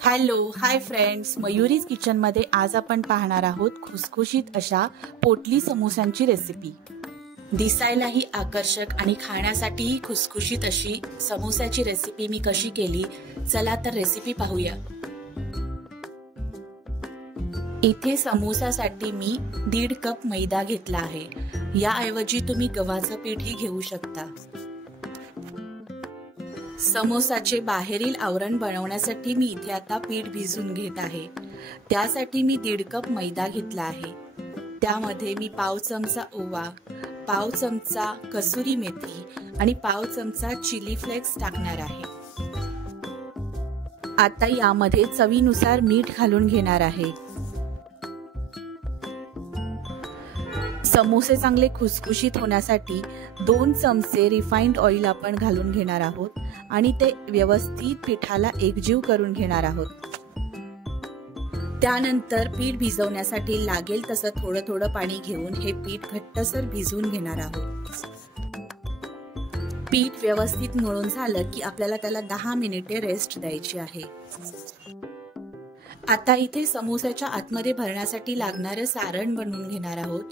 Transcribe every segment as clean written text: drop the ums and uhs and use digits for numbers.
Hi friends, मयुरीज kitchen मध्ये आज आपण पाहणार आहोत खुसखुशीत अशा पोटली समोस्यांची रेसिपी। दिसायलाही आकर्षक आणि खाण्यासाठीही खुसखुशीत अशी समोस्याची रेसिपी मी कशी केली, चला तर रेसिपी पाहूया। इथे समोसासाठी मी 1.5 कप मैदा घेतला आहे। याऐवजी तुम्ही गव्हाचं पीठही घेऊ शकता। समोसाचे बाहेरील आवरण बनवण्यासाठी मी इथे आता पीठ भिजवून घेत आहे। त्यासाठी मी 1.5 कप मैदा घेतला आहे। त्यामध्ये मी पाव चमचा ओवा, पाव चमचा कसुरी मेथी आणि पाव चमचा चिली फ्लेक्स टाकणार आहे। आता यामध्ये चवीनुसार मीठ घालून घेणार आहे। समोसे चांगले खुसखुशीत होण्यासाठी 2 चमचे रिफाइंड ऑइल आपण घालून घेणार आहोत आणि ते व्यवस्थित पिठाला एकजीव करून घेणार आहोत। त्यानंतर पीठ भिजवण्यासाठी लागेल तसं थोडं थोडं पाणी घेऊन हे पीठ घट्टसर भिजवून घेणार आहोत। पीठ व्यवस्थित मळून झालं की आपल्याला त्याला 10 मिनिटे रेस्ट द्यायची आहे। आता इथे समोस्याच्या आतमध्ये भरण्यासाठी लागणारे सारण बनवून घेणार आहोत।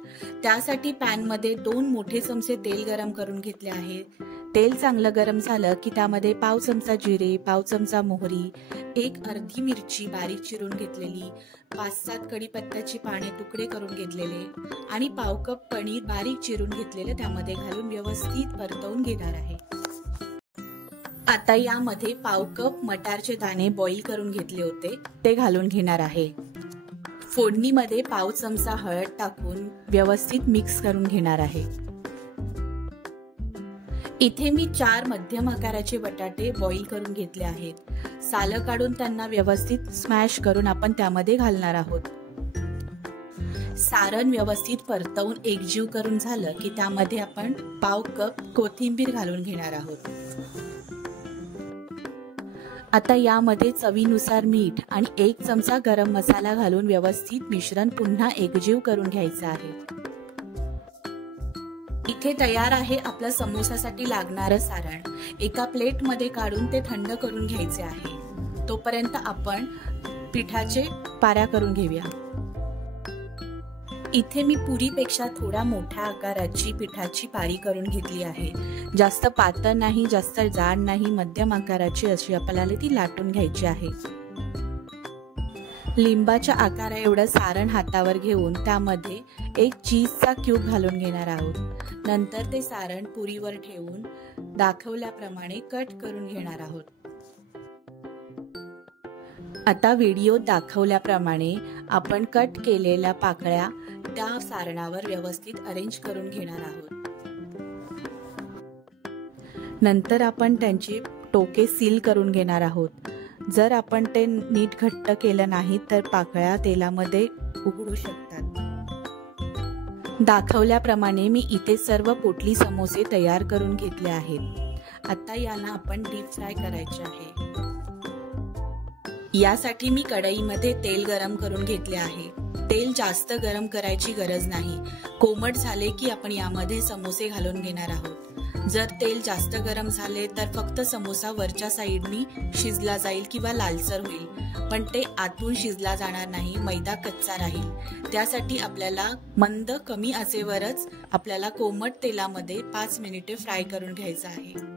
त्यासाठी पॅन मध्ये 2 मोठे चमचे तेल गरम करून घेतले आहे। तेल चांगलं गरम झालं की त्यामध्ये पाव चमचा जिरे, पाव चमचा मोहरी, 1 अर्धी मिरची बारीक चिरून घेतलेली, 5-7 कढीपत्त्याची पाने तुकडे करून घेतलेले आणि पाव कप पनीर बारीक चिरून घेतलेले त्यामध्ये घालून व्यवस्थित परतवून घेणार आहे। आता यामध्ये पाव कप मटारचे दाणे बॉईल करून घेतले होते ते घालून घेणार आहे। फोडणीमध्ये पाव चमचा हळद टाकून व्यवस्थित मिक्स करून घेणार आहे। इथे मी 4 मध्यम आकाराचे बटाटे बॉईल करून घेतले आहेत। सालं काढून त्यांना व्यवस्थित स्मॅश करून आपण त्यामध्ये घालणार आहोत। सारण व्यवस्थित परतवून एकजीव करून झालं की त्यामध्ये आपण पाव कप कोथिंबीर घालून घेणार आहोत। आता यामध्ये चवीनुसार मीठ आणि 1 चमचा गरम मसाला घालून व्यवस्थित मिश्रण पुन्हा एकजीव करून घ्यायचं आहे। इथे तयार आहे आपल्या समोसासाठी लागणारं सारण। एका प्लेट मध्ये काढून ते थंड करून घ्यायचे आहे। तोपर्यंत आपण पिठाचे पाऱ्या करून घेऊया। इथे मी पुरीपेक्षा थोडा मोठ्या आकाराची पिठाची पारी करून घेतली आहे। जास्त पातळ नाही, जास्त जाड नाही, मध्यम आकाराची अशी आपल्याला ती लाटून घ्यायची आहे। लिंबाच्या आकारा एवढं सारण हातावर घेऊन त्यामध्ये 1 चीजचा क्यूब घालून घेणार आहोत। नंतर ते सारण पुरीवर ठेवून दाखवल्याप्रमाणे कट करून घेणार आहोत। आता व्हिडिओत दाखवल्याप्रमाणे आपण कट केलेल्या पाकळ्या त्या सारणावर व्यवस्थित अरेंज करून घेणार आहोत। नंतर आपण त्यांचे टोके सील करून घेणार आहोत। जर आपण ते नीट घट्ट केलं नाही तर पाकळ्या तेलामध्ये उघडू शकतात। दाखवल्याप्रमाणे मी इथे सर्व पोटली समोसे तयार करून घेतले आहेत। आता याला आपण डीप फ्राय करायचे आहे। यासाठी मी कढईमध्ये तेल गरम करून घेतले आहे। तेल जास्त गरम करायची गरज नाही। कोमट झाले की आपण यामध्ये समोसे घालून घेणार आहोत। जर तेल जास्त गरम झाले तर फक्त समोसा वरच्या साईडनी शिजला जाईल किंवा लालसर होईल, पण ते आतून शिजला जाणार नाही, मैदा कच्चा राहील। त्यासाठी आपल्याला मंद कमी आचेवरच आपल्याला कोमट तेलामध्ये 5 मिनिटे फ्राय करून घ्यायचं आहे।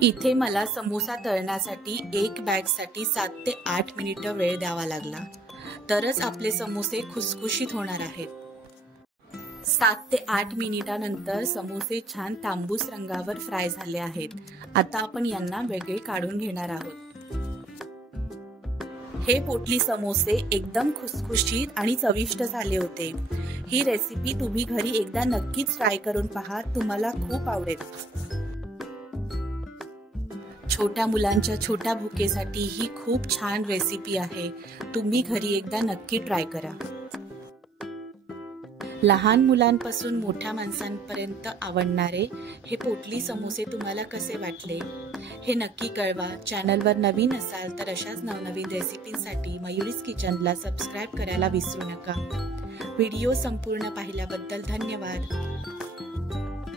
इथे मला समोसा तळण्यासाठी एक बॅचसाठी 7 ते 8 मिनिटं वेळ द्यावा लागला, तरच आपले समोसे खुसखुशीत होणार आहेत। 7 ते 8 मिनिटानंतर समोसे छान तांबूस रंगावर फ्राय झाले आहेत। आता आपण यांना वेगळे काढून घेणार आहोत। हे पोटली समोसे एकदम खुसखुशीत आणि चविष्ट झाले होते। ही रेसिपी तुम्ही घरी एकदा नक्कीच ट्राय करून पहा, तुम्हाला खूप आवडेल। छोट्या मुलांच्या छोट्या भुकेसाठी ही खूप छान रेसिपी आहे। तुम्ही घरी एकदा नक्की ट्राय करा। लहान मुलांपासून मोठ्या माणसांपर्यंत आवडणारे हे पोटली समोसे तुम्हाला कसे वाटले हे नक्की कळवा। चॅनलवर नवीन असाल तर अशाच नवनवीन रेसिपींसाठी मयुरीज किचनला सबस्क्राइब करायला विसरू नका। व्हिडिओ संपूर्ण पाहिल्याबद्दल धन्यवाद।